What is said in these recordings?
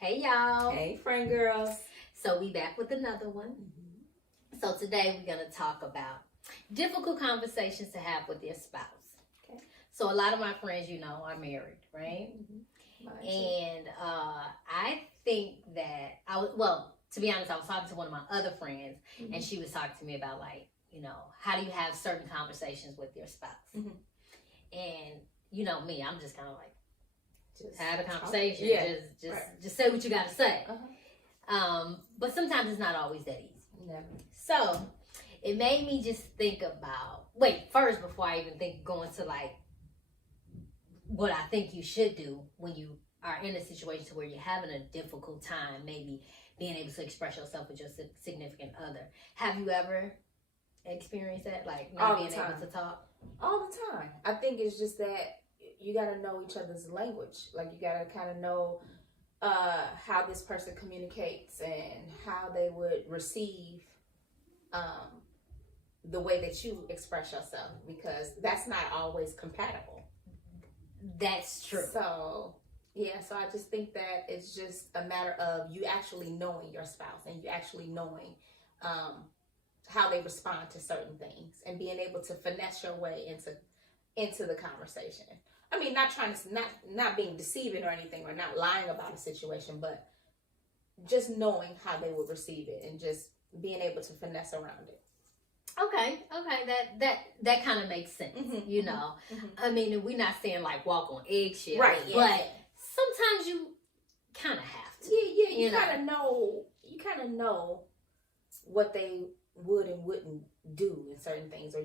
Hey y'all. Hey friend girls. So we back with another one. So today we're going to talk about difficult conversations to have with your spouse. Okay. So a lot of my friends, are married, right? And I think that to be honest, I was talking to one of my other friends and she was talking to me about how do you have certain conversations with your spouse? And me, I'm just kind of like, just have a conversation. Just say what you got to say. But sometimes it's not always that easy. Never. So it made me just think about, first before I even think going to what I think you should do when you are in a situation where you're having a difficult time, maybe being able to express yourself with your significant other. Have you ever experienced that? Like not being able to talk? All the time. I think it's just that you got to know each other's language. Like you got to kind of know how this person communicates and how they would receive the way that you express yourself, because that's not always compatible. That's true. So I just think that it's just a matter of you actually knowing your spouse and you actually knowing how they respond to certain things and being able to finesse your way into the conversation. I mean, not being deceiving or anything, or not lying about a situation, but just knowing how they would receive it and just being able to finesse around it. Okay, that kind of makes sense. I mean, we're not saying like walk on eggshells, right? Yeah. But sometimes you kind of have to. Yeah. You kind of know. You kind of know what they would and wouldn't do in certain things, or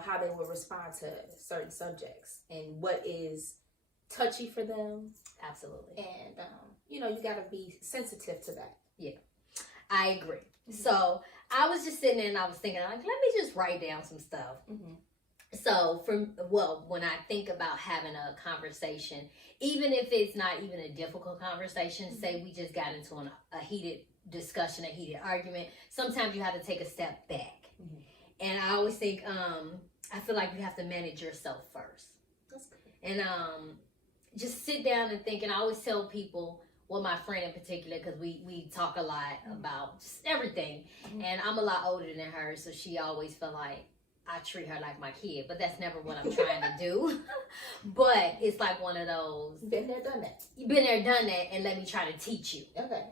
how they would respond to certain subjects and what is touchy for them. Absolutely. And you got to be sensitive to that. Yeah, I agree. So I was just sitting there and I was thinking, like, let me just write down some stuff. So when I think about having a conversation, even if it's not even a difficult conversation, say we just got into a heated discussion, a heated argument, sometimes you have to take a step back. And I always think, I feel like you have to manage yourself first. That's good. And just sit down and think. And I always tell people, my friend in particular, because we talk a lot about just everything. And I'm a lot older than her, so she always feel like I treat her like my kid. But that's never what I'm trying to do. But it's like one of those. Been there, done that. You've been there, done that, and let me try to teach you. Okay.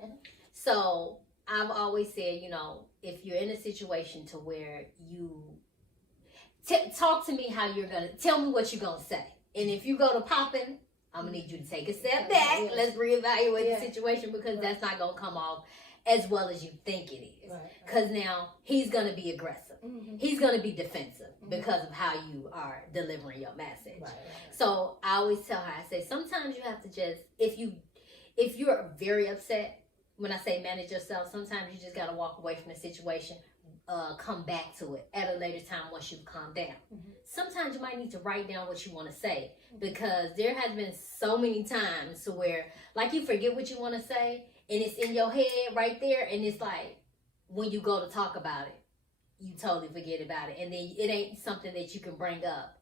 So I've always said, if you're in a situation to where you talk to me how you're going to, tell me what you're going to say. And if you go to popping, I'm going to need you to take a step back. Yes. Let's reevaluate the situation, because that's not going to come off as well as you think it is. Because now he's going to be aggressive. He's going to be defensive because of how you are delivering your message. So I always tell her, I say, sometimes you have to just, if you're very upset, when I say manage yourself, sometimes you just got to walk away from the situation, come back to it at a later time once you've calmed down. Sometimes you might need to write down what you want to say, because there has been so many times to where, like, you forget what you want to say and it's in your head right there, and it's like when you go to talk about it, you totally forget about it, and then it ain't something that you can bring up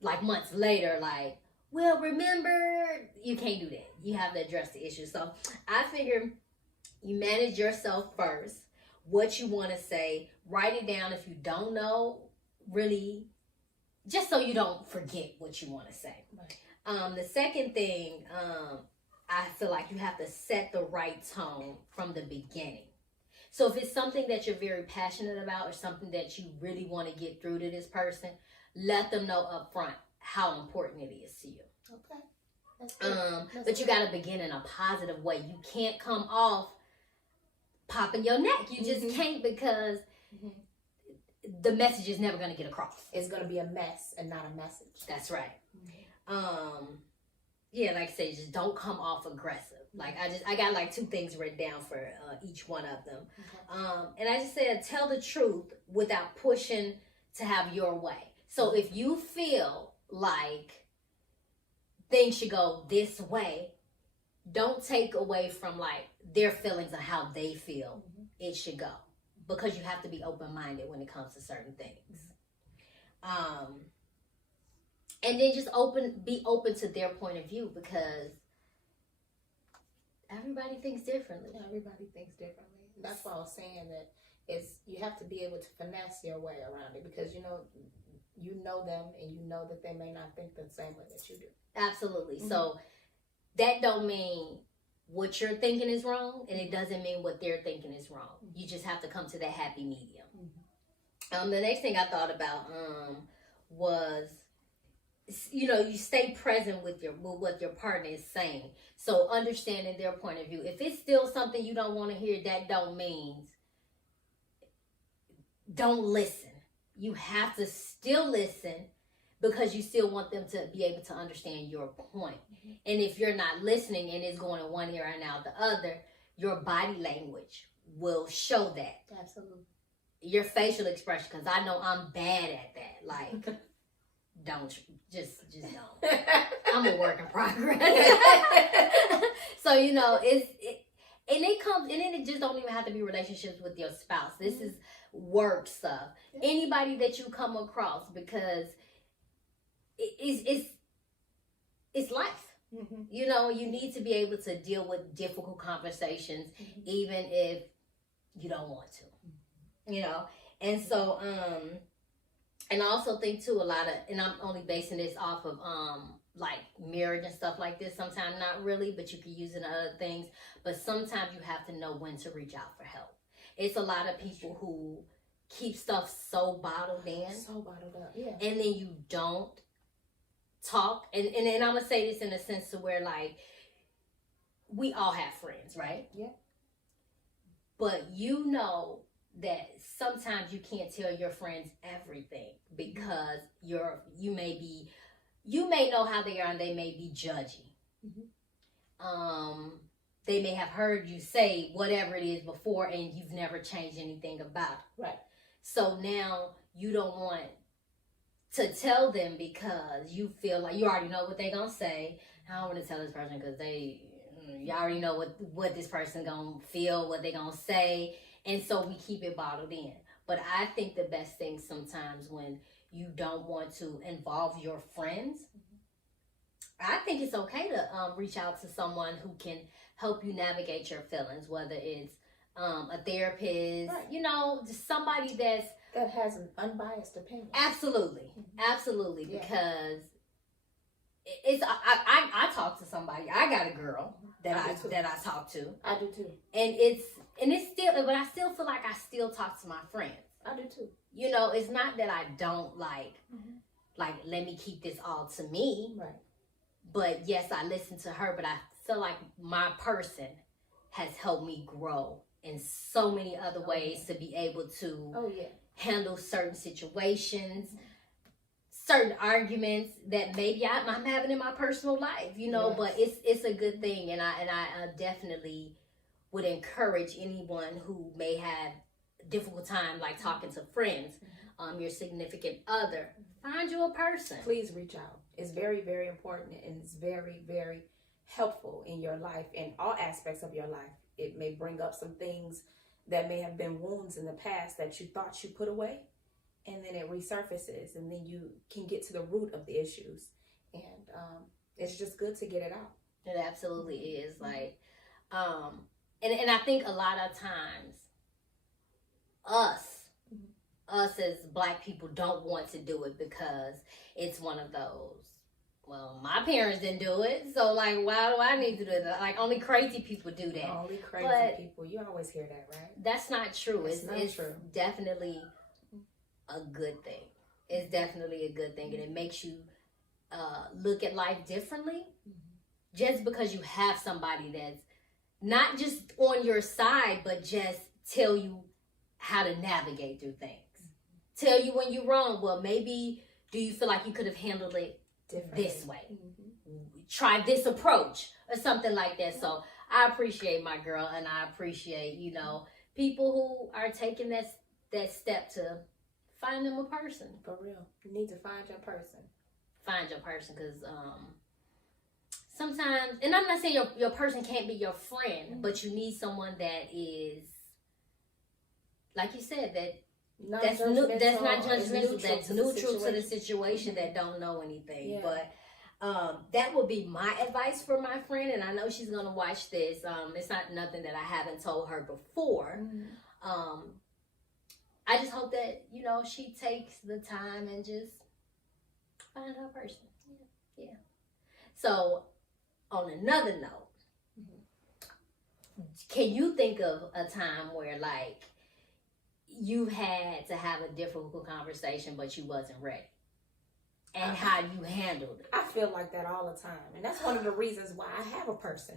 like months later, like, well, remember, you can't do that. You have to address the issue. So I figure you manage yourself first, what you want to say, write it down if you don't know, really, just so you don't forget what you want to say. The second thing, I feel like you have to set the right tone from the beginning. So if it's something that you're very passionate about or something that you really want to get through to this person, let them know up front how important it is to you. Okay. But you got to begin in a positive way. You can't come off popping your neck. You just can't, because the message is never going to get across. It's going to be a mess and not a message. That's right. Like I say, just don't come off aggressive. Like I got like 2 things written down for each one of them. And I just said, tell the truth without pushing to have your way. So if you feel like things should go this way, don't take away from like their feelings of how they feel it should go, because you have to be open-minded when it comes to certain things. And then just be open to their point of view, because Everybody thinks differently. Everybody thinks differently. That's why I was saying that you have to be able to finesse your way around it, because you know them, and you know that they may not think the same way that you do. Absolutely. So that don't mean what you're thinking is wrong, and it doesn't mean what they're thinking is wrong. You just have to come to that happy medium. The next thing I thought about was, you stay present with what your partner is saying. So understanding their point of view. If it's still something you don't want to hear, that don't mean don't listen. You have to still listen, because you still want them to be able to understand your point. And if you're not listening and it's going in one ear and out the other, your body language will show that. Absolutely. Your facial expression, because I know I'm bad at that. Like, don't, just don't. I'm a work in progress. So, and it just don't even have to be relationships with your spouse. This is work stuff. Anybody that you come across, because it's life. You need to be able to deal with difficult conversations, even if you don't want to. And so and I also think too, a lot of, and I'm only basing this off of like marriage and stuff like this, sometimes not really, but you can use it in other things. But sometimes you have to know when to reach out for help. It's a lot of people who keep stuff so bottled in, and then you don't talk. And I'm gonna say this in a sense to where, like, we all have friends, right? Yeah. But that sometimes you can't tell your friends everything, because you may know how they are, and they may be judgy. They may have heard you say whatever it is before, and you've never changed anything about it. Right. So now you don't want to tell them, because you feel like you already know what they're gonna say. I don't want to tell this person because you already know what this person gonna feel, what they gonna say. And so we keep it bottled in. But I think the best thing sometimes, when you don't want to involve your friends, I think it's okay to reach out to someone who can help you navigate your feelings, whether it's a therapist, right. Just somebody that has an unbiased opinion. Absolutely. Because I talk to somebody. I got a girl that I talk to. I do too. And it's still, but I still feel like I still talk to my friends. I do too. It's not that I don't like let me keep this all to me. Right. But yes, I listen to her, but I feel like my person has helped me grow in so many other ways to be able to handle certain situations, certain arguments that maybe I'm having in my personal life, but it's a good thing. And I definitely would encourage anyone who may have a difficult time, like talking to friends, your significant other, find you a person. Please reach out. It's very, very important, and it's very, very helpful in your life, in all aspects of your life. It may bring up some things that may have been wounds in the past that you thought you put away, and then it resurfaces, and then you can get to the root of the issues. And it's just good to get it out. It absolutely is. Like, and I think a lot of times us as Black people don't want to do it, because it's one of those, well, my parents didn't do it, so like, why do I need to do it? Like, only crazy people do that. Only crazy people. You always hear that, right? That's not true. It's true. Definitely a good thing. It's definitely a good thing, and it makes you look at life differently. Just because you have somebody that's not just on your side, but just tell you how to navigate through things. Tell you when you're wrong. Well, maybe do you feel like you could have handled it this way? Try this approach or something like that. So I appreciate my girl, and I appreciate, people who are taking that step to find them a person. For real. You need to find your person. Find your person, because sometimes, and I'm not saying your person can't be your friend, but you need someone that is, like you said, that's not judgmental, that's neutral to the situation, that don't know anything. But that would be my advice for my friend, and I know she's gonna watch this. It's not nothing that I haven't told her before. I just hope that, you know, she takes the time and just find her person. Yeah. So, on another note, can you think of a time where, like, you had to have a difficult conversation, but you wasn't ready? And how you handled it? I feel like that all the time. And that's one of the reasons why I have a person.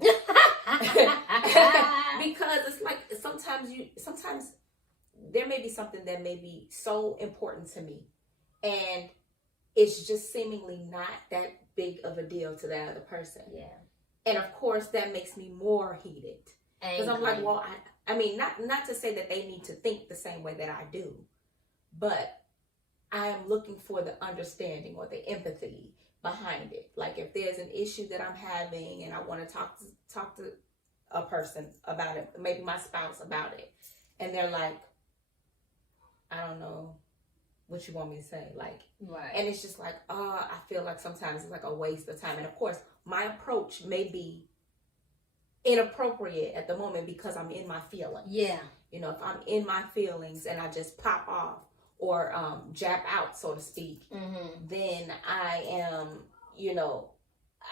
Because it's like sometimes there may be something that may be so important to me. And it's just seemingly not that big of a deal to that other person. Yeah. And of course, that makes me more heated. Because I'm like, well, I mean, not to say that they need to think the same way that I do, but I am looking for the understanding or the empathy behind it. Like if there's an issue that I'm having and I want to talk to a person about it, maybe my spouse about it, and they're like, I don't know what you want me to say, like, right. And it's just like, I feel like sometimes it's like a waste of time. And of course, my approach may be inappropriate at the moment because I'm in my feelings. Yeah. You know, if I'm in my feelings and I just pop off or jab out, so to speak, then I am, you know,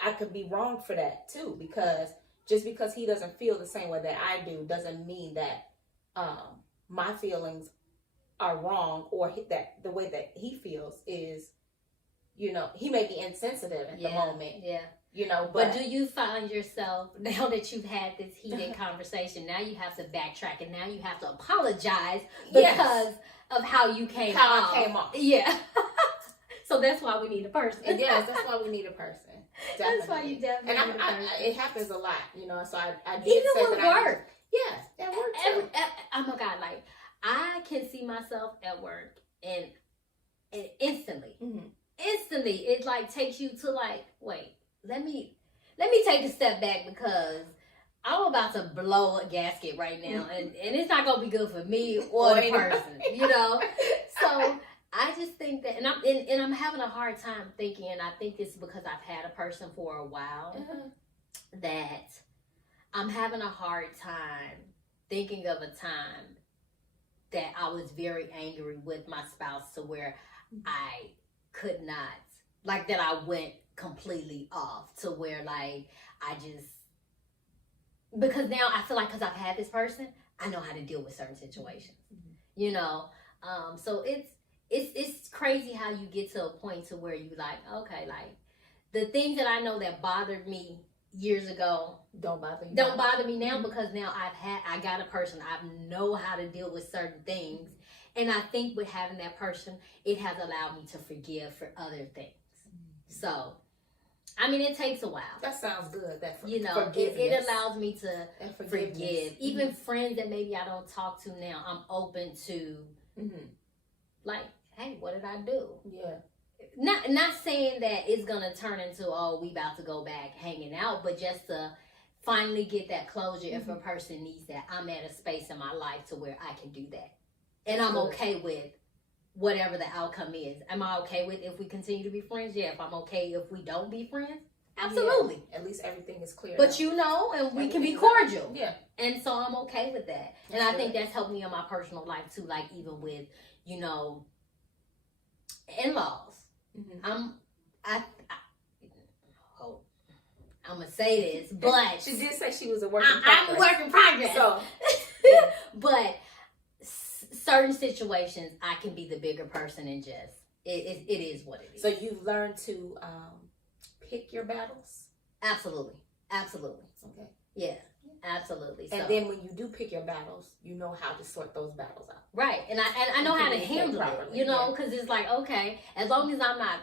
I could be wrong for that too, because just because he doesn't feel the same way that I do doesn't mean that my feelings are wrong, or that the way that he feels is, you know, he may be insensitive at the moment. Yeah. You know, but do you find yourself, now that you've had this heated conversation, now you have to backtrack and now you have to apologize because of how you came off. I came off. Yeah. So that's why we need a person. Yes, that's why we need a person. Definitely. That's why you definitely need a person. It happens a lot, you know, so I did even say with that work. Yeah, at work too. Oh my God, like, I can see myself at work and instantly, it like takes you to like, wait, let me take a step back because I'm about to blow a gasket right now, and it's not gonna be good for me or the person, you know. So I just think that, and I'm having a hard time thinking, and I think it's because I've had a person for a while, that I'm having a hard time thinking of a time that I was very angry with my spouse to where I could not, like, that I went completely off to where, like, I just, because now I feel like, because I've had this person, I know how to deal with certain situations, you know. So it's crazy how you get to a point to where you like, okay, like, the things that I know that bothered me years ago don't bother me now, because now I got a person, I know how to deal with certain things, and I think with having that person, it has allowed me to forgive for other things. So I mean, it takes a while. That sounds good. You know, it allows me to forgive. Even friends that maybe I don't talk to now, I'm open to, like, hey, what did I do? Yeah. Not saying that it's going to turn into, oh, we about to go back hanging out, but just to finally get that closure if a person needs that. I'm at a space in my life to where I can do that. And I'm okay with whatever the outcome is. Am I okay with if we continue to be friends? Yeah. If I'm okay if we don't be friends? Absolutely. Yeah. At least everything is clear. But you know, and we can be cordial. Yeah. And so I'm okay with that. And I think that's helped me in my personal life too, like even with, you know, in-laws. I'm gonna say this, but she did say she was a work in progress. I'm a work in progress. So, but certain situations, I can be the bigger person and just it is what it is. So you've learned to pick your battles. Absolutely. Okay. Yeah. Absolutely. And then when you do pick your battles, you know how to sort those battles out. Right. And I know how to handle it, you know, because it's like, okay, as long as I'm not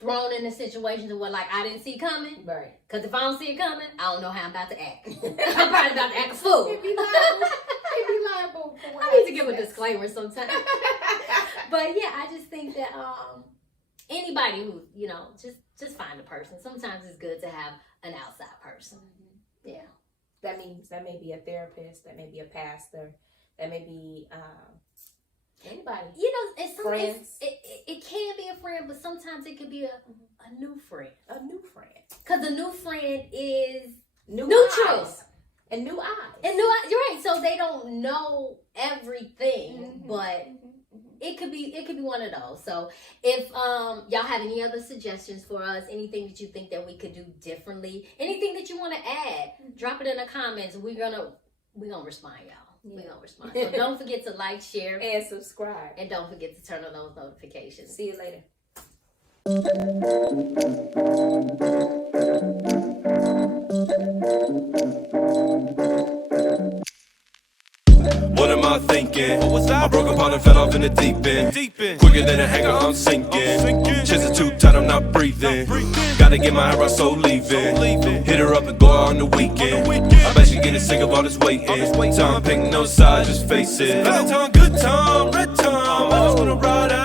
thrown in a situation to where, like, I didn't see coming. Right. Because if I don't see it coming, I don't know how I'm about to act. I'm probably about to act a fool. It'd be liable. I need to give a disclaimer sometimes. But yeah, I just think that anybody who, you know, just find a person. Sometimes it's good to have an outside person. Yeah. That means that may be a therapist, that may be a pastor, that may be anybody. You know, friends. It can be a friend, but sometimes it could be A new friend. A new friend. Because a new friend is neutral. And new eyes. And new eyes. You're right. So they don't know everything, but it could be one of those. So if y'all have any other suggestions for us, anything that you think that we could do differently, anything that you want to add, drop it in the comments. We're gonna respond, y'all. We're gonna respond. So don't forget to like, share, and subscribe. And don't forget to turn on those notifications. See you later. What am I thinking? I broke apart and fell off in the deep end. Quicker than a hanger, I'm sinking. Chest is too tight, I'm not breathing. Gotta get my hair out, so leaving. Hit her up and go out on the weekend. I bet she getting sick of all this waiting. Time, pick no side, just face it. Bad time, good time, red time. I just wanna ride out.